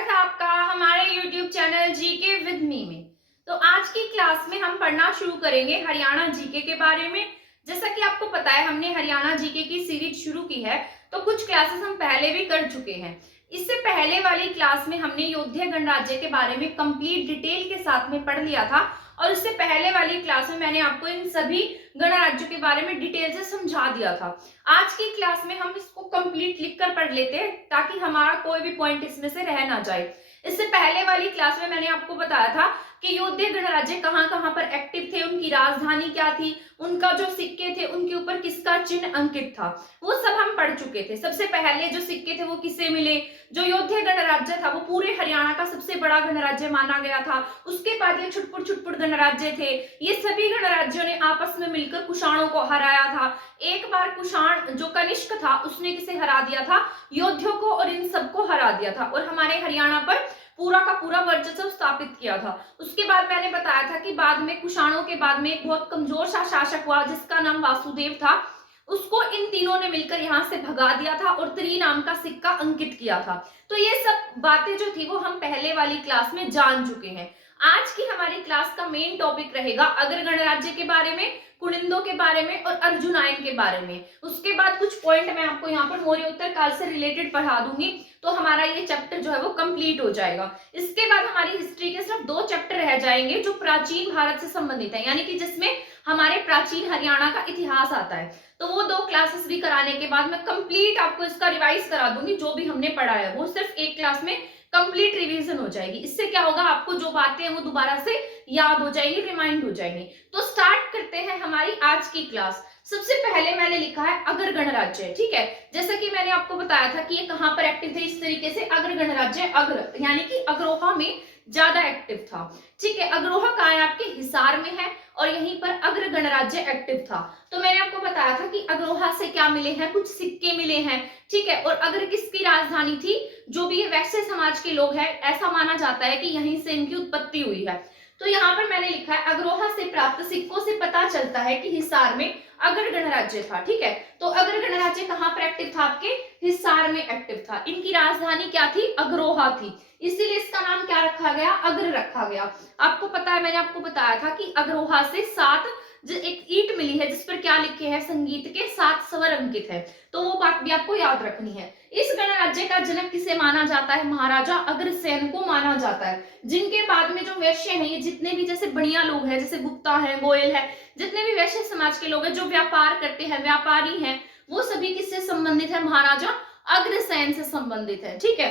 स्वागत है आपका हमारे YouTube channel GK with me में। तो आज की क्लास में हम पढ़ना शुरू करेंगे हरियाणा जीके के बारे में। जैसा कि आपको पता है हमने हरियाणा जीके की सीरीज शुरू की है, तो कुछ क्लासेस हम पहले भी कर चुके हैं। इससे पहले वाली क्लास में हमने योध्या गणराज्य के बारे में कंप्लीट डिटेल के साथ में पढ़ लिया था, और उससे पहले वाली क्लास में मैंने आपको इन सभी गणराज्यों के बारे में डिटेल से समझा दिया था। आज की क्लास में हम इसको कंप्लीट लिखकर पढ़ लेते हैं ताकि हमारा कोई भी पॉइंट इसमें से रह ना जाए। इससे पहले वाली क्लास में मैंने आपको बताया था कि योध्या गणराज्य कहाँ कहाँ पर एक्टिव थे, उनकी राजधानी क्या थी, उनका जो सिक्के थे उनके ऊपर किसका चिन्ह अंकित था, वो सब हम पढ़ चुके थे। सबसे पहले जो सिक्के थे वो किसे मिले, जो योध्या गणराज्य था वो पूरे हरियाणा का सबसे बड़ा गणराज्य माना गया था। उसके बाद ये छुटपुट गणराज्य थे, ये सभी गणराज्यों ने आपस में मिलकर कुषाणों को हराया था। एक बार कुषाण जो कनिष्क था उसने किसे हरा दिया था, योद्धियों को, और इन सबको हरा दिया था और हमारे हरियाणा पर पूरा का पूरा वर्चस्व स्थापित किया था। उसके बाद मैंने बताया था कि बाद में कुषाणों के बाद में एक बहुत कमजोर सा शासक हुआ जिसका नाम वासुदेव था, उसको इन तीनों ने मिलकर यहाँ से भगा दिया था और त्रि नाम का सिक्का अंकित किया था। तो ये सब बातें जो थी वो हम पहले वाली क्लास में जान चुके हैं। आज की हमारी क्लास का मेन टॉपिक रहेगा अग्र गणराज्य के बारे में, कुनिंदों के बारे में और अर्जुनायन के बारे में। उसके बाद कुछ पॉइंट मैं आपको यहाँ पर मौर्योत्तर काल से रिलेटेड पढ़ा दूंगी, तो हमारा ये चैप्टर जो है वो कंप्लीट हो जाएगा। इसके बाद हमारी हिस्ट्री के सिर्फ 2 चैप्टर रह जाएंगे जो प्राचीन भारत से संबंधित है, यानी कि जिसमें हमारे प्राचीन हरियाणा का इतिहास आता है। तो वो 2 क्लासेस भी कराने के बाद मैं कंप्लीट आपको इसका रिवाइज करा दूंगी। जो भी हमने पढ़ा है वो सिर्फ एक क्लास में कंप्लीट रिवीजन हो जाएगी। इससे क्या होगा, आपको जो बातें हैं वो दोबारा से याद हो जाएंगी, रिमाइंड हो जाएंगी। तो स्टार्ट करते हैं हमारी आज की क्लास। सबसे पहले मैंने लिखा है अग्र गणराज्य, ठीक है। जैसा कि मैंने आपको बताया था कि ये कहां पर एक्टिव थे, इस तरीके से अग्र गणराज्य, अग्र यानी कि अग्रोहा में ज्यादा एक्टिव था, ठीक है। अग्रोहा कहाँ है, आपके हिसार में है, और यहीं पर अग्र गणराज्य एक्टिव था। तो मैंने आपको बताया था कि अग्रोहा से क्या मिले हैं, कुछ सिक्के मिले हैं, ठीक है। और अग्र किसकी राजधानी थी, जो भी वैश्य समाज के लोग हैं ऐसा माना जाता है कि यहीं से इनकी उत्पत्ति हुई है। तो यहाँ पर मैंने लिखा है अग्रोहा से प्राप्त सिक्कों से पता चलता है कि हिसार में अग्र गणराज्य था, ठीक है। तो अग्र गणराज्य कहाँ पर एक्टिव था, आपके हिसार में एक्टिव था। इनकी राजधानी क्या थी, अग्रोहा थी, इसीलिए इसका नाम क्या रखा गया, अग्र रखा गया। आपको पता है, मैंने आपको बताया था कि अग्रोहा से 7 एक ईंट मिली है जिस पर क्या लिखे हैं, संगीत के 7 स्वर अंकित है। तो वो बात भी आपको याद रखनी है। इस गणराज्य का जनक किसे माना जाता है, महाराजा अग्रसेन को माना जाता है, जिनके बाद में जो वैश्य हैं, ये जितने भी जैसे बढ़िया लोग हैं, जैसे गुप्ता है, गोयल है, जितने भी वैश्य समाज के लोग हैं जो व्यापार करते हैं, व्यापारी हैं, वो सभी किससे संबंधित है, महाराजा अग्रसेन से संबंधित है, ठीक है।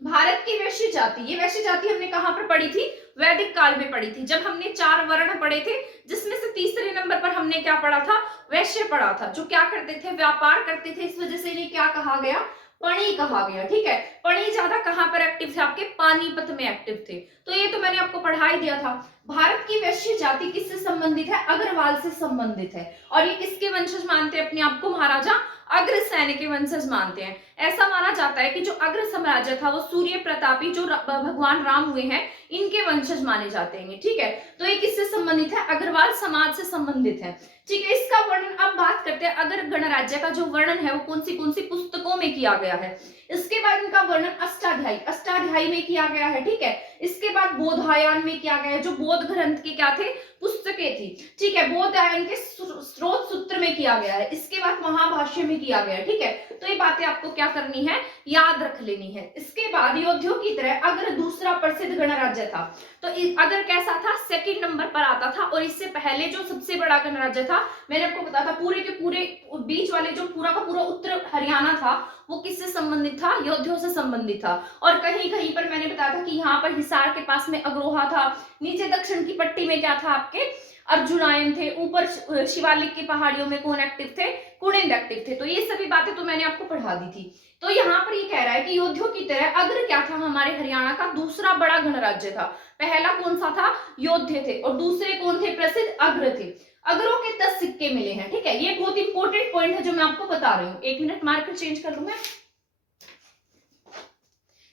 भारत की वैश्य जाति, ये वैश्य जाति हमने कहां पर पढ़ी थी, वैदिक काल में पढ़ी थी, जब हमने 4 वर्ण पढ़े थे, जिसमें से तीसरे नंबर पर हमने क्या पढ़ा था, वैश्य पढ़ा था, जो क्या करते थे, व्यापार करते थे। इस वजह से इन्हें क्या कहा गया, पणी कहा गया, ठीक है। पणी ज्यादा कहां पर एक्टिव थे, आपके पानीपत में एक्टिव थे। तो ये तो मैंने आपको पढ़ा ही दिया था। भारत की वैश्य जाति किससे संबंधित है, अग्रवाल से संबंधित है, और ये किसके वंशज मानते हैं अपने आप को, महाराजा अग्रसेन के वंशज मानते हैं। ऐसा माना जाता है कि जो अग्र साम्राज्य था वो सूर्य प्रतापी जो भगवान राम हुए हैं इनके वंशज माने जाते हैं, ठीक है। तो ये किससे संबंधित है, अग्रवाल समाज से संबंधित है, ठीक है। इसका वर्णन अब बात करते हैं, अग्र गणराज्य का जो वर्णन है वो कौन सी पुस्तकों में किया गया है। इसके बाद इनका वर्णन अष्टाध्यायी में किया गया है, ठीक है। इसके बाद बोधायन में किया गया है, जो बौद्ध ग्रंथ के क्या थे, पुस्तकें थी, ठीक है। बोधायन के स्रोत सूत्र में किया गया है। इसके बाद महाभाष्य में किया गया है, ठीक है। तो ये बातें आपको क्या करनी है, याद रख लेनी है। इसके बाद योद्धियों की तरह अग्र दूसरा प्रसिद्ध गणराज्य था। तो अग्र कैसा था, 2nd नंबर पर आता था, और इससे पहले जो सबसे बड़ा गणराज्य था, मैंने आपको बताया था, पूरे के पूरे बीच वाले जो पूरा का पूरा उत्तर हरियाणा था वो किससे संबंधित था, योद्धियों से संबंधित था। और कहीं कहीं पर मैंने बताया था कि यहाँ पर हिसार के पास में अग्रोहा था, नीचे दक्षिण की पट्टी में क्या था, आपके अर्जुनायन थे, ऊपर शिवालिक की पहाड़ियों में कौन एक्टिव थे, कुनिंद एक्टिव थे। तो ये सभी बातें तो मैंने आपको पढ़ा दी थी। तो यहाँ पर ये कह रहा है कि योद्धियों की तरह अग्र क्या था, हमारे हरियाणा का दूसरा बड़ा गणराज्य था। पहला कौन सा था, योद्धे थे, और दूसरे कौन थे, प्रसिद्ध अग्र थे। अग्रों के 10 सिक्के मिले हैं, ठीक है। ये बहुत इंपॉर्टेंट पॉइंट है जो मैं आपको बता रही हूँ। 1 मिनट मार्कर चेंज कर लूं मैं,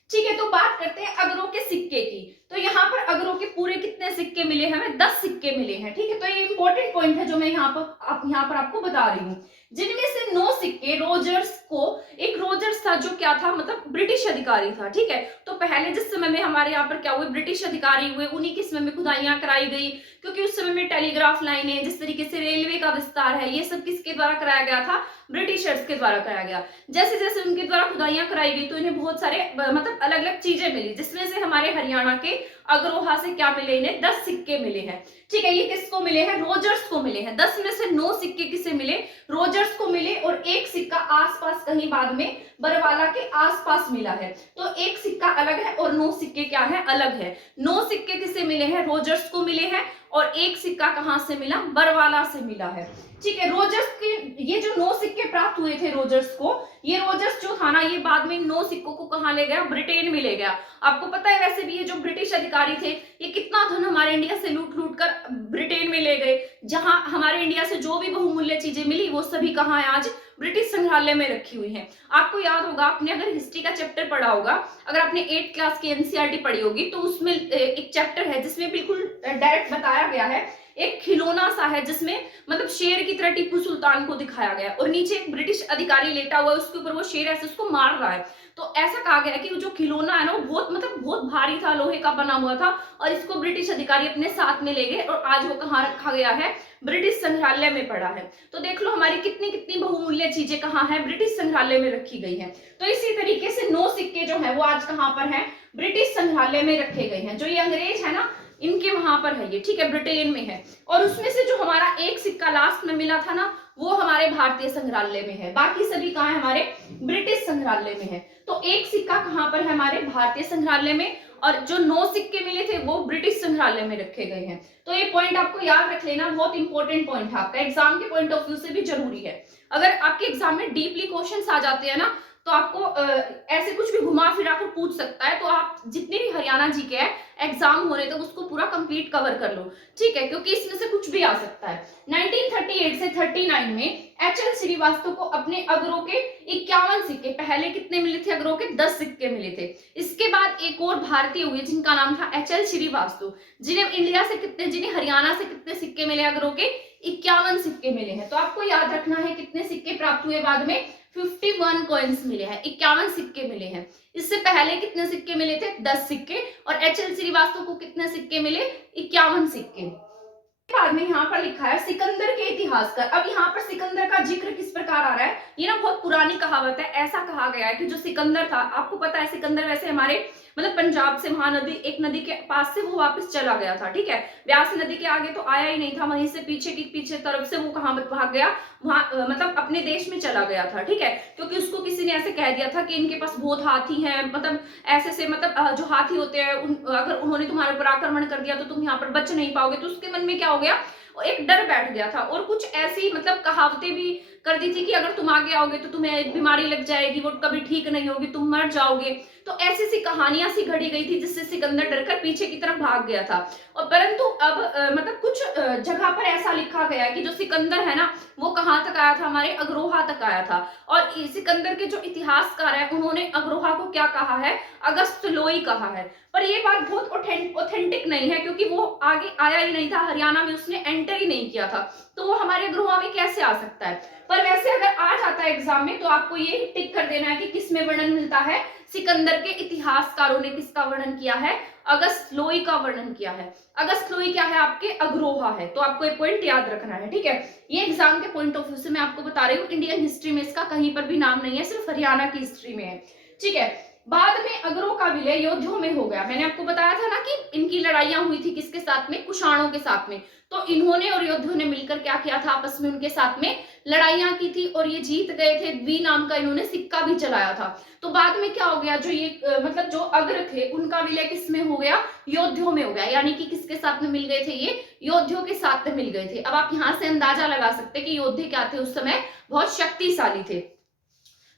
ठीक है। तो बात करते हैं अग्रों के सिक्के की। तो यहाँ पर अग्रों के पूरे कितने सिक्के मिले हैं, हमें 10 सिक्के मिले हैं, ठीक है। तो ये इंपॉर्टेंट पॉइंट है जो मैं यहाँ पर आपको बता रही हूँ, जिनमें से 9 सिक्के रोजर्स को एक रोजर्स था जो क्या था, मतलब ब्रिटिश अधिकारी था, ठीक है। तो पहले जिस समय में हमारे यहाँ पर क्या हुए, ब्रिटिश अधिकारी हुए, उन्हीं के समय में खुदाइयां कराई गई, क्योंकि उस समय में टेलीग्राफ लाइनें, जिस तरीके से रेलवे का विस्तार है, ये सब किसके द्वारा कराया गया था, ब्रिटिशर्स के द्वारा कराया गया। जैसे जैसे उनके द्वारा खुदाइयां कराई गई तो इन्हें बहुत सारे मतलब अलग अलग चीजें मिली, जिसमें से हमारे हरियाणा के अग्रोहा से क्या मिले, इन्हें 10 सिक्के मिले हैं, ठीक है। ये किसको मिले हैं, रोजर्स को मिले हैं। 10 में से 9 सिक्के किसे मिले, रोजर्स को मिले, और एक सिक्का आसपास कहीं बाद में बरवाला के आसपास मिला है। तो एक सिक्का अलग है और 9 सिक्के क्या है, अलग है। 9 सिक्के किसे मिले हैं, रोजर्स को मिले हैं, और एक सिक्का कहां से मिला, बरवाला से मिला है, ठीक है। रोजर्स के ये जो 9 सिक्के प्राप्त हुए थे रोजर्स को, ये रोजर्स जो था ना, ये बाद में 9 सिक्कों को कहां ले गया, ब्रिटेन में ले गया। आपको पता है वैसे भी ये जो ब्रिटिश अधिकारी थे, ये कितना धन हमारे इंडिया से लूट लूट कर ब्रिटेन में ले गए। जहां हमारे इंडिया से जो भी बहुमूल्य चीजें मिली वो सभी कहां है, आज ब्रिटिश संग्रहालय में रखी हुई हैं। आपको याद होगा, आपने अगर हिस्ट्री का चैप्टर पढ़ा होगा, अगर आपने 8th क्लास की एनसीईआरटी पढ़ी होगी, तो उसमें एक चैप्टर है जिसमें बिल्कुल डायरेक्ट बताया गया है, एक खिलौना सा है जिसमें मतलब शेर की तरह टीपू सुल्तान को दिखाया गया, और नीचे एक ब्रिटिश अधिकारी लेटा हुआ है, उसके ऊपर वो शेर ऐसे उसको मार रहा है। तो ऐसा कहा गया है कि जो खिलौना है ना, वो बहुत मतलब बहुत भारी था, लोहे का बना हुआ था, और इसको ब्रिटिश अधिकारी अपने साथ में ले गए, और आज वो कहाँ रखा गया है, ब्रिटिश संग्रहालय में पड़ा है। तो देख लो हमारी कितनी कितनी बहुमूल्य चीजें कहाँ है, ब्रिटिश संग्रहालय में रखी गई है। तो इसी तरीके से 9 सिक्के जो है वो आज कहाँ पर है, ब्रिटिश संग्रहालय में रखे गए हैं। जो ये अंग्रेज है ना, इनके वहां पर है ये, ठीक है, ब्रिटेन में है। और उसमें से जो हमारा एक सिक्का लास्ट में मिला था ना, वो हमारे भारतीय संग्रहालय में है, बाकी सभी कहाँ है, हमारे ब्रिटिश संग्रहालय में है। तो एक सिक्का कहाँ पर है, हमारे भारतीय संग्रहालय में, और जो 9 सिक्के मिले थे वो ब्रिटिश संग्रहालय में रखे गए हैं। तो ये पॉइंट आपको याद रख लेना, बहुत इंपॉर्टेंट पॉइंट है, आपका एग्जाम के पॉइंट ऑफ व्यू से भी जरूरी है। अगर आपके एग्जाम में डीपली क्वेश्चंस आ जाते हैं ना, तो आपको ऐसे कुछ भी घुमा फिरा कर पूछ सकता है, तो आप जितने भी हरियाणा जी के है एग्जाम होने तक उसको पूरा कंप्लीट कवर कर लो, ठीक है, क्योंकि इसमें से कुछ भी आ सकता है। 1938 से 39 में एच.एल. श्रीवास्तव को अपने अगरों के 51 सिक्के, पहले कितने मिले थे, अगरों के 10 सिक्के मिले थे। इसके बाद एक और भारतीय हुए जिनका नाम था एच.एल. श्रीवास्तव, जिन्हें हरियाणा से कितने सिक्के मिले, अगरों के 51 सिक्के मिले हैं। तो आपको याद रखना है कितने सिक्के प्राप्त हुए, बाद में 51 कॉइन्स मिले हैं, 51 सिक्के मिले हैं। इससे पहले कितने सिक्के मिले थे, 10 सिक्के, और एच.एल. श्रीवास्तव को कितने सिक्के मिले, 51 सिक्के। बाद में यहाँ पर लिखा है सिकंदर के इतिहासकार। अब यहाँ पर सिकंदर का जिक्र किस प्रकार आ रहा है, ये ना बहुत पुरानी कहावत है। ऐसा कहा गया है कि जो सिकंदर था, आपको पता है सिकंदर वैसे हमारे मतलब पंजाब से महानदी, एक नदी के पास से वो वापस चला गया था, ठीक है, व्यास नदी के आगे तो आया ही नहीं था, वहीं से पीछे की पीछे तरफ से वो कहाँ भाग गया, वहां मतलब अपने देश में चला गया था, ठीक है, क्योंकि उसको किसी ने ऐसे कह दिया था कि इनके पास बहुत हाथी हैं, मतलब ऐसे से मतलब जो हाथी होते हैं अगर उन्होंने तुम्हारे ऊपर आक्रमण कर दिया तो तुम यहाँ पर बच नहीं पाओगे। तो उसके मन में क्या हो गया, एक डर बैठ गया था, और कुछ ऐसी मतलब कहावतें भी कर दी थी कि अगर तुम आगे आओगे तो तुम्हें एक बीमारी लग जाएगी, वो कभी ठीक नहीं होगी, तुम मर जाओगे। तो ऐसी सी कहानियां सी घड़ी गई थी जिससे सिकंदर डरकर पीछे की तरफ भाग गया था। और परंतु अब मतलब कुछ जगह पर ऐसा लिखा गया है कि जो सिकंदर है ना, वो कहाँ तक आया था, हमारे अग्रोहा तक आया था। और सिकंदर के जो इतिहासकार है उन्होंने अग्रोहा को क्या कहा है, अगस्तलोई कहा है। पर ये बात बहुत ऑथेंटिक नहीं है, क्योंकि वो आगे आया ही नहीं था, हरियाणा में उसने एंटर ही नहीं किया था, तो वो हमारे अग्रोहा में कैसे आ सकता है। पर वैसे अगर आ जाता है एग्जाम में तो आपको ये टिक कर देना है कि किसमें वर्णन मिलता है, सिकंदर के इतिहासकारों ने किसका वर्णन किया है, अगस्तलोई का वर्णन किया है। अगस्तलोई क्या है, आपके अग्रोहा है। तो आपको एक पॉइंट याद रखना है, ठीक है। ये एग्जाम के पॉइंट ऑफ व्यू से मैं आपको बता रही हूँ, इंडियन हिस्ट्री में इसका कहीं पर भी नाम नहीं है, सिर्फ हरियाणा की हिस्ट्री में है, ठीक है। बाद में अगरों का विलय योद्धियों में हो गया। मैंने आपको बताया था ना कि इनकी लड़ाइयां हुई थी किसके साथ में, कुषाणों के साथ में। तो इन्होंने और योद्धियों ने मिलकर क्या किया था, आपस में उनके साथ में लड़ाइयां की थी, और ये जीत गए थे। वी नाम का इन्होंने सिक्का भी चलाया था। तो बाद में क्या हो गया, जो ये मतलब जो अग्र थे उनका विलय किस में हो गया, योद्धियों में हो गया, यानी कि किसके साथ में मिल गए थे, ये योद्धियों के साथ में मिल गए थे। अब आप यहाँ से अंदाजा लगा सकते कि योद्धे क्या थे, उस समय बहुत शक्तिशाली थे।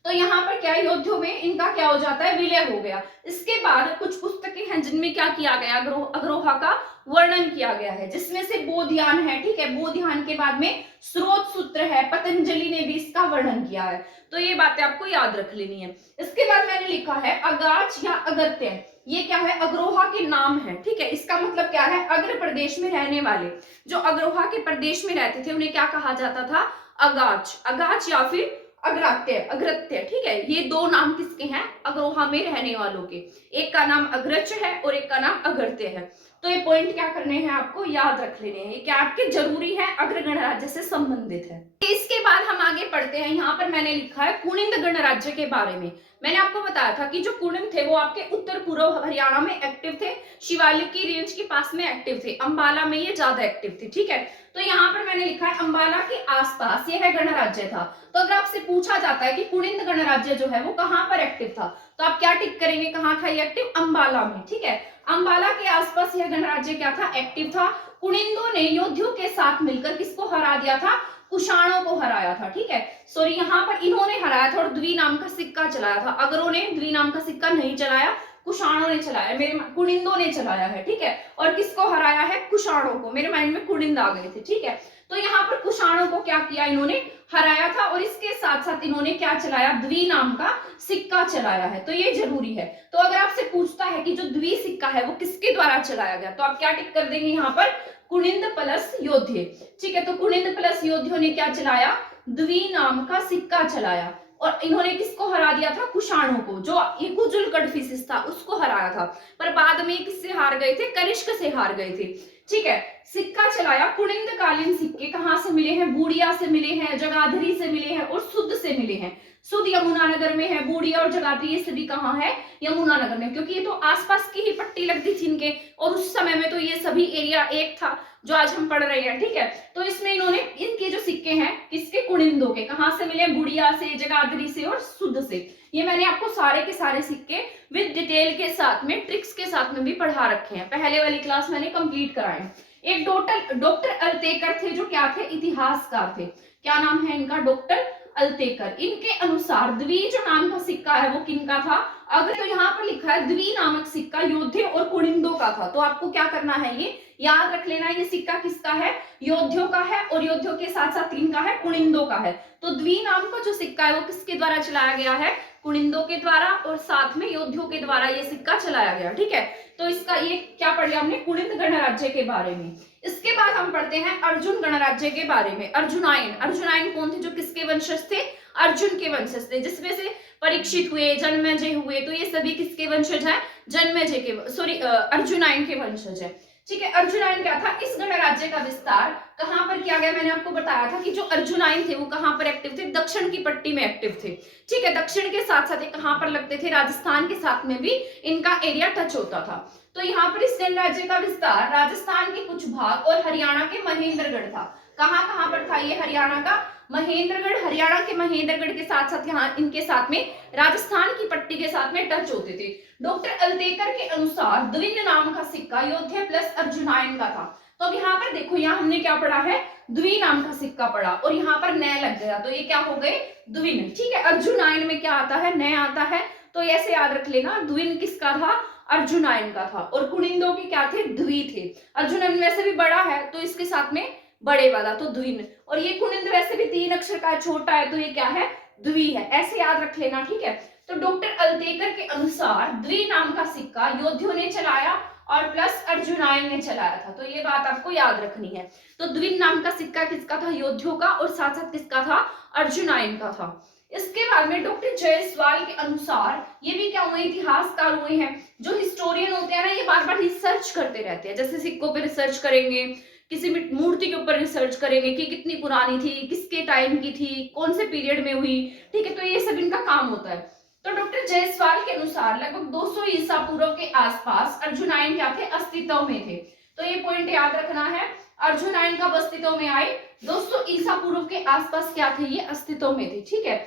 तो यहाँ पर क्या योद्धियों में इनका क्या हो जाता है, विलय हो गया। इसके बाद कुछ पुस्तकें हैं जिनमें क्या किया गया, अग्रोहा का वर्णन किया गया है, जिसमें से बोधियान है, ठीक है। बोधियान के बाद में स्रोत सूत्र है, पतंजलि ने भी इसका वर्णन किया है। तो ये बातें आपको याद रख लेनी है। इसके बाद मैंने लिखा है अगाच या अगत्य, ये क्या है, अग्रोहा के नाम है, ठीक है। इसका मतलब क्या है, अग्र प्रदेश में रहने वाले, जो अग्रोहा के प्रदेश में रहते थे उन्हें क्या कहा जाता था, अगाच, अगाच या फिर अग्रात्य, अग्रत्य, ठीक है। ये दो नाम किसके हैं? अग्रोहा में रहने वालों के। एक का नाम अग्रच है और एक का नाम अगर्त्य है। तो ये पॉइंट क्या करने हैं, आपको याद रख लेने हैं, ये क्या आपके जरूरी है, अग्र गणराज्य से संबंधित है। इसके बाद हम आगे पढ़ते हैं। यहाँ पर मैंने लिखा है कुनिंद गणराज्य के बारे में। मैंने आपको बताया था कि जो कुनिंद थे वो आपके उत्तर पूर्व हरियाणा में एक्टिव थे, शिवालिक की रेंज के पास में एक्टिव थे, अंबाला में ये ज्यादा एक्टिव थे, ठीक है। तो यहाँ पर मैंने लिखा है अंबाला के आसपास यह गणराज्य था। तो अगर आपसे पूछा जाता है कि कुनिंद गणराज्य जो है वो कहाँ पर एक्टिव था, तो आप क्या टिक करेंगे, कहाँ था ये एक्टिव? अंबाला में, ठीक है। अंबाला के आसपास यह गणराज्य क्या था? एक्टिव था। कुनिंदों ने योद्धियों के साथ मिलकर किसको हरा दिया था? कुषाणों को हराया था, ठीक है। सॉरी, यहाँ पर इन्होंने हराया था और द्वि नाम का सिक्का चलाया था। अगरों ने द्वि नाम का सिक्का नहीं चलाया, कुषाणों ने चलाया, मेरे कुनिंदों ने चलाया है, ठीक है। और किसको हराया है? कुषाणों को। मेरे माइंड में कुनिंद आ गए थे, ठीक है। तो यहाँ पर कुषाणों को क्या किया, इन्होंने हराया था और इसके साथ साथ इन्होंने क्या चलाया? द्वि नाम का सिक्का चलाया है। तो ये जरूरी है। तो अगर आपसे पूछता है कि जो द्वि सिक्का है वो किसके द्वारा चलाया गया, तो आप क्या टिक कर देंगे यहाँ पर? कुनिंद प्लस योद्धे, ठीक है। तो कुनिंद प्लस योद्धियों ने क्या चलाया? द्वि नाम का सिक्का चलाया। और इन्होंने किसको हरा दिया था? कुषाणों को, जो इकुजुल कडफिसिस था उसको हराया था। पर बाद में किससे हार गए थे? कनिष्क से हार गए थे, ठीक है। सिक्का चलाया। कुनिंद कालीन सिक्के कहाँ से मिले हैं? बूढ़िया से मिले हैं, जगाधरी से मिले हैं और सुध से मिले हैं। सुध यमुनानगर में है, बूढ़िया और जगाधरी ये सभी कहाँ है? यमुनानगर में, क्योंकि ये तो आसपास की ही पट्टी लगती थी इनके, और उस समय में तो ये सभी एरिया एक था जो आज हम पढ़ रहे हैं, ठीक है। तो इसमें इन्होंने इनके जो सिक्के हैं किसके? कुनिंदों के। कहाँ से मिले? बुढ़िया से, जगाधरी से और सुध से। ये मैंने आपको सारे के सारे सिक्के विद डिटेल के साथ में, ट्रिक्स के साथ में भी पढ़ा रखे हैं। पहले वाली क्लास मैंने कंप्लीट कराए हैं। एक डॉक्टर अल्तेकर थे, जो क्या थे? इतिहासकार थे। क्या नाम है इनका? डॉक्टर अल्तेकर। इनके अनुसार द्वि जो नाम का सिक्का है वो किनका था? अगर तो यहाँ पर लिखा है द्वि नामक सिक्का योद्धे और कुनिंदों का था, तो आपको क्या करना है, ये याद रख लेना है। ये सिक्का किसका है? योद्धियों का है, और योद्धियों के साथ साथ किनका है? कुनिंदों का है। तो द्वि नाम का जो सिक्का है वो किसके द्वारा चलाया गया है? कुनिंदों के द्वारा, और साथ में योद्धियों के द्वारा ये सिक्का चलाया गया, ठीक है। तो इसका ये क्या पढ़ लिया हमने? कुनिंद गणराज्य के बारे में। इसके बाद हम पढ़ते हैं अर्जुन गणराज्य के बारे में। अर्जुनायन, अर्जुनायन कौन थे? जो किसके वंशज थे? अर्जुन के वंशज थे, जिसमें से परीक्षित हुए, जन्मेजय हुए, तो ये सभी किसके वंशज हैं? जन्मेजय के, सॉरी अर्जुनायन के वंशज है, ठीक है। अर्जुनायन क्या था? इस गणराज्य का विस्तार कहां पर किया गया? मैंने आपको बताया था कि जो अर्जुनायन थे वो कहां पर एक्टिव थे? दक्षिण की पट्टी में एक्टिव थे, ठीक है। दक्षिण के साथ साथ ये कहां पर लगते थे? राजस्थान के साथ में भी इनका एरिया टच होता था। तो यहाँ पर इस गणराज्य का विस्तार राजस्थान के कुछ भाग और हरियाणा के महेंद्रगढ़ था। कहां कहां पर था ये? हरियाणा का महेंद्रगढ़, हरियाणा के महेंद्रगढ़ के साथ साथ यहाँ इनके साथ में राजस्थान की पट्टी के साथ में टच होते थे। डॉक्टर अल्तेकर के अनुसार द्विन नाम का सिक्का योद्धे प्लस अर्जुनायन का था। तो अब यहाँ पर देखो, यहाँ हमने क्या पढ़ा है? द्वि नाम का सिक्का पढ़ा, और यहाँ पर नय लग गया, तो ये क्या हो गए? द्विन, ठीक है। अर्जुनायन में क्या आता है? नय आता है। तो ऐसे याद रख लेना, द्विन किसका था? अर्जुनायन का था। और कुनिंदों के क्या थे? द्वि थे। अर्जुनायन वैसे भी बड़ा है तो इसके साथ में बड़े वाला, तो द्विन। और ये कुनिंद वैसे भी 3 अक्षर का है, छोटा है, तो ये क्या है? द्वि है। ऐसे याद रख लेना, ठीक है। तो डॉक्टर अल्तेकर के अनुसार द्वि नाम का सिक्का योद्धियों ने चलाया और प्लस अर्जुनायन ने चलाया था। तो ये बात आपको याद रखनी है। तो द्विन नाम का सिक्का किसका था? योद्धियों का, और साथ साथ किसका था? अर्जुनायन का था। इसके बाद में डॉक्टर जायसवाल के अनुसार, ये भी क्या हुए? इतिहासकार हुए हैं। जो हिस्टोरियन होते हैं ना, ये बार बार रिसर्च करते रहते हैं। जैसे सिक्कों पे रिसर्च करेंगे, किसी मूर्ति के ऊपर रिसर्च करेंगे कि कितनी पुरानी थी, किसके टाइम की थी, कौन से पीरियड में हुई, ठीक है। तो ये सब इनका काम होता है। तो डॉक्टर जायसवाल के अनुसार लगभग 200 ईसा पूर्व के आसपास अर्जुनायन क्या थे? अस्तित्व में थे। तो ये पॉइंट याद रखना है। अर्जुनायन कब अस्तित्व में आए? 200 ईसा पूर्व के आसपास क्या थे? ये अस्तित्व में थे, ठीक है।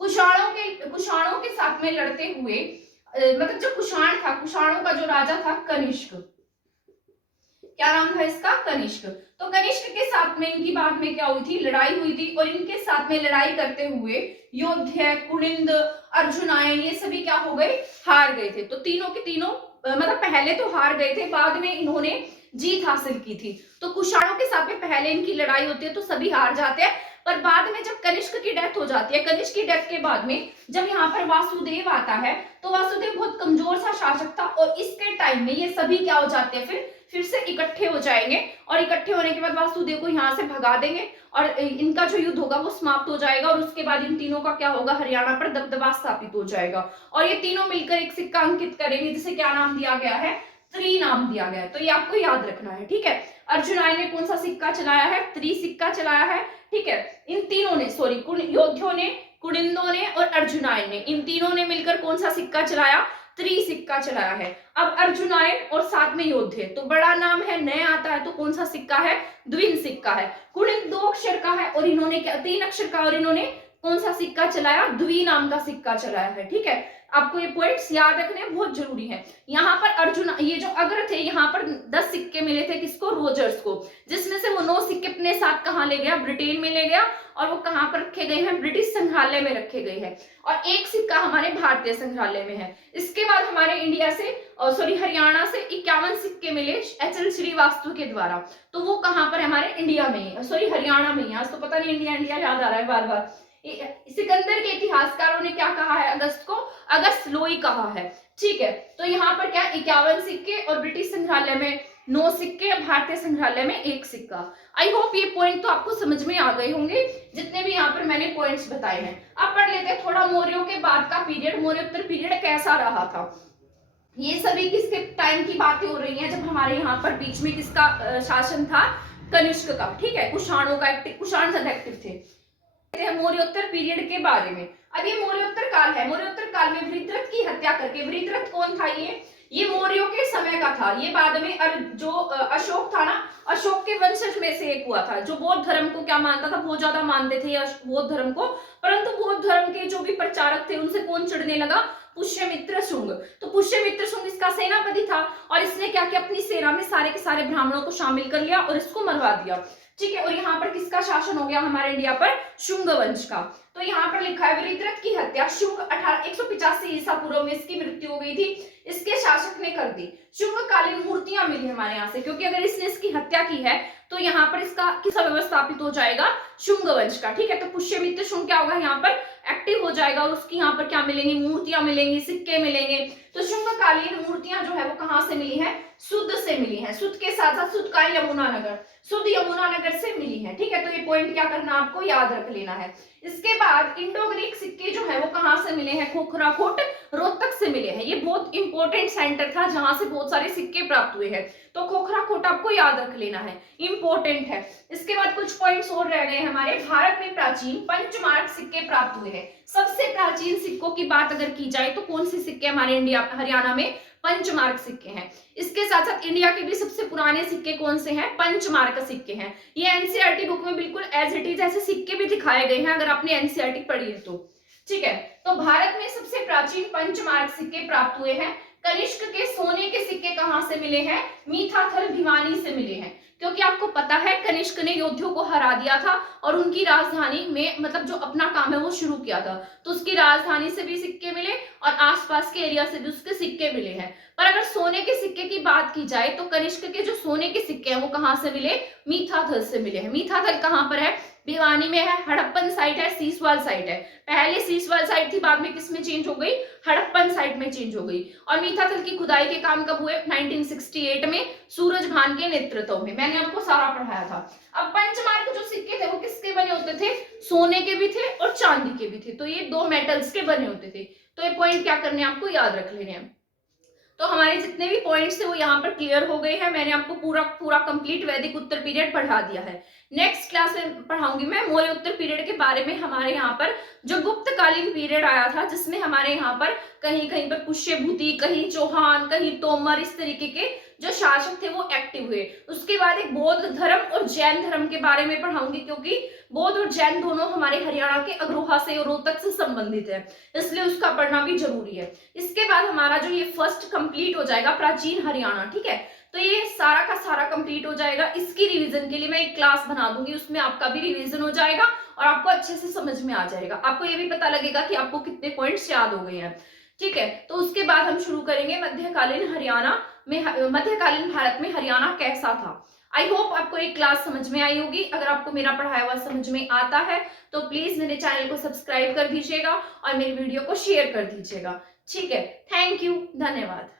कुषाणों के साथ में लड़ते हुए, मतलब जो कुषाण था, कुषाणों का जो राजा था कनिष्क, क्या नाम था इसका? कनिष्क। तो कनिष्क के साथ में इनकी बाद में क्या हुई थी? लड़ाई हुई थी, और इनके साथ में लड़ाई करते हुए योद्धा, कुनिंद, अर्जुनायन ये सभी क्या हो गए? हार गए थे। तो तीनों के तीनों मतलब पहले तो हार गए थे, बाद में इन्होंने जीत हासिल की थी। तो कुषाणों के साथ में पहले इनकी लड़ाई होती है तो सभी हार जाते हैं, पर बाद में जब कनिष्क की डेथ हो जाती है, कनिष्क की डेथ के बाद में जब यहाँ पर वासुदेव आता है, तो वासुदेव बहुत कमजोर सा शासक था, और इसके टाइम में ये सभी क्या हो जाते हैं? फिर फिर से इकट्ठे हो जाएंगे और इकट्ठे होने के बाद वासुदेव को यहाँ से भगा देंगे और इनका जो युद्ध होगा वो समाप्त हो जाएगा और उसके बाद इन तीनों का क्या होगा, हरियाणा पर दबदबा स्थापित हो जाएगा और ये तीनों मिलकर एक सिक्का अंकित करेंगे जिसे क्या नाम दिया गया है, त्रि नाम दिया गया है। तो ये आपको याद रखना है, ठीक है। अर्जुनाय ने कौन सा सिक्का चलाया है, त्रि सिक्का चलाया है, ठीक है। इन तीनों ने योद्धियों ने, कुणिंदों ने और अर्जुनाय ने, इन तीनों ने मिलकर कौन सा सिक्का चलाया, त्रि सिक्का चलाया है। अब अर्जुनाय और साथ में योद्धे, तो बड़ा नाम है, नया आता है तो कौन सा सिक्का है, द्विन सिक्का है। कुणिंद 2 अक्षर का है और इन्होंने क्या 3 अक्षर का, और इन्होंने कौन सा सिक्का चलाया, द्वि नाम का सिक्का चलाया है, ठीक है। आपको ये पॉइंट्स याद रखने बहुत जरूरी है। यहाँ पर अर्जुन, ये जो अग्र थे, यहाँ पर 10 सिक्के मिले थे किसको, रोजर्स को, जिसमें से वो 9 सिक्के अपने साथ कहाँ ले गया, ब्रिटेन में ले गया और वो कहाँ पर रखे गए हैं, ब्रिटिश संग्रहालय में रखे गए हैं और एक सिक्का हमारे भारतीय संग्रहालय में है। इसके बाद हमारे इंडिया से हरियाणा से 51 सिक्के मिले HL श्रीवास्तव के द्वारा, तो वो कहाँ पर हमारे इंडिया में ही, हरियाणा में ही। आज तो पता नहीं इंडिया इंडिया याद आ रहा है बार बार। सिकंदर के इतिहासकारों ने क्या कहा है, अगस्त को अगस्त लोई कहा है, ठीक है। तो यहाँ पर क्या 51 सिक्के और ब्रिटिश संग्रहालय में 9 सिक्के, भारतीय संग्रहालय में 1 सिक्का। आई होप ये पॉइंट तो आपको समझ में आ गए होंगे, जितने भी यहाँ पर मैंने पॉइंट्स बताए हैं। अब पढ़ लेते हैं थोड़ा मौर्यों के बाद का पीरियड, मौर्योत्तर पीरियड कैसा रहा था। ये सभी किसके टाइम की बातें हो रही हैं, जब हमारे यहाँ पर बीच में किसका शासन था, कनिष्क का, ठीक है। कुषाणों का, कुषाण ज्यादा एक्टिव थे। मौर्योत्तर पीरियड के बारे में, अब ये मौर्योत्तर काल है। मौर्योत्तर काल में वृत्रथ की हत्या करके, वृत्रथ कौन था, ये मौर्यों के समय का था। ये बाद में जो अशोक था ना, अशोक के वंशज में से एक हुआ था, जो बौद्ध धर्म को क्या मानता था, बहुत ज्यादा मानते थे बौद्ध धर्म को, परंतु बौद्ध धर्म के जो भी प्रचारक थे उनसे कौन चिढ़ने लगा, पुष्यमित्र शुंग। तो पुष्यमित्र शुंग इसका सेनापति था और इसने क्या किया, अपनी सेना में सारे के सारे ब्राह्मणों को शामिल कर लिया और इसको मरवा दिया, ठीक है। और यहाँ पर किसका शासन हो गया हमारे इंडिया पर, शुंग वंश का। तो यहाँ पर लिखा है वृत्रथ की हत्या शुंग 185 ईसा पूर्व में इसकी मृत्यु हो गई थी, इसके शासक ने कर दी। शुंग कालीन मूर्तियां मिली हमारे यहाँ से, क्योंकि अगर इसने इसकी हत्या की है तो यहाँ पर इसका किसका व्यवस्थापित हो जाएगा, शुंग वंश का, ठीक है। तो पुष्यमित्र शुंग क्या होगा, यहाँ पर एक्टिव हो जाएगा और उसकी यहाँ पर क्या मिलेंगी, मूर्तियां मिलेंगी, सिक्के मिलेंगे। तो शुंग कालीन मूर्तियां जो है वो कहाँ से मिली है, सुध से मिली है। सुध के साथ साथ सुध का यमुनानगर, सुध यमुनानगर से मिली है, ठीक है। तो ये पॉइंट क्या करना, आपको याद रख लेना है। इसके बाद इंडो ग्रीक सिक्के जो है वो कहाँ से मिले हैं, खोखराकोट रोहतक से मिले हैं। ये बहुत इंपॉर्टेंट सेंटर था जहां से बहुत सारे सिक्के प्राप्त हुए हैं, तो खोखराकोट आपको याद रख लेना है, इंपॉर्टेंट है। इसके बाद कुछ पॉइंट्स और रह गए हमारे। भारत में प्राचीन पंचमार्क सिक्के प्राप्त हुए हैं। सबसे प्राचीन सिक्कों की बात अगर की जाए तो कौन से सिक्के हमारे इंडिया हरियाणा में, पंचमार्क सिक्के हैं। इसके साथ साथ इंडिया के भी सबसे पुराने सिक्के कौन से हैं, पंचमार्क सिक्के हैं। ये एनसीईआरटी बुक में बिल्कुल एज इट इज ऐसे सिक्के भी दिखाए गए हैं, अगर आपने एनसीईआरटी पढ़ी है तो, ठीक है। तो भारत में सबसे प्राचीन पंचमार्क सिक्के प्राप्त हुए हैं। कनिष्क के सोने के सिक्के कहां से मिले हैं, मीठाथल भिवानी से मिले हैं, क्योंकि आपको पता है कनिष्क ने योद्धियों को हरा दिया था और उनकी राजधानी में मतलब जो अपना काम है वो शुरू किया था, तो उसकी राजधानी से भी सिक्के मिले और आसपास के एरिया से भी उसके सिक्के मिले हैं। पर अगर सोने के सिक्के की बात की जाए तो कनिष्क के जो सोने के सिक्के हैं वो कहां से मिले, मीठाथल से मिले हैं। मीठाथल कहां पर है, भिवानी में है। हड़प्पन साइट है, सीसवाल साइट है। पहले सीसवाल साइट थी, बाद में किस में चेंज हो गई, हड़प्पन साइट में चेंज हो गई। और मीठाथल की खुदाई के काम कब हुए, 1968 में सूरजभान के नेतृत्व में। मैंने आपको सारा पढ़ाया था। अब पंचमार्क जो सिक्के थे वो किसके बने होते थे, सोने के भी थे और चांदी के भी थे, तो ये 2 मेटल्स के बने होते थे। तो ये पॉइंट क्या करने आपको याद रख लेने हैं। तो हमारे जितने भी पॉइंट्स थे वो यहाँ पर क्लियर हो गए हैं। मैंने आपको पूरा कंप्लीट वैदिक उत्तर पीरियड पढ़ा दिया है। नेक्स्ट क्लास में पढ़ाऊंगी मैं मौर्य उत्तर पीरियड के बारे में। हमारे यहाँ पर जो गुप्तकालीन पीरियड आया था, जिसमें हमारे यहाँ पर कहीं कहीं पर पुष्यभूति, कहीं चौहान, कहीं तोमर, इस तरीके के जो शासक थे वो एक्टिव हुए। उसके बाद एक बौद्ध धर्म और जैन धर्म के बारे में पढ़ाऊंगी, क्योंकि बौद्ध और जैन दोनों हमारे हरियाणा के अग्रोहा से और रोहतक से संबंधित है, इसलिए उसका पढ़ना भी जरूरी है। इसके बाद हमारा जो ये फर्स्ट कंप्लीट हो जाएगा प्राचीन हरियाणा, ठीक है। तो ये सारा का सारा कंप्लीट हो जाएगा। इसकी रिवीजन के लिए मैं एक क्लास बना दूंगी, उसमें आपका भी रिवीजन हो जाएगा और आपको अच्छे से समझ में आ जाएगा। आपको ये भी पता लगेगा कि आपको कितने पॉइंट्स याद हो गए हैं, ठीक है। तो उसके बाद हम शुरू करेंगे मध्यकालीन हरियाणा में, मध्यकालीन भारत में हरियाणा कैसा था। आई होप आपको एक क्लास समझ में आई होगी। अगर आपको मेरा पढ़ाया हुआ समझ में आता है तो प्लीज मेरे चैनल को सब्सक्राइब कर दीजिएगा और मेरी वीडियो को शेयर कर दीजिएगा, ठीक है। थैंक यू, धन्यवाद।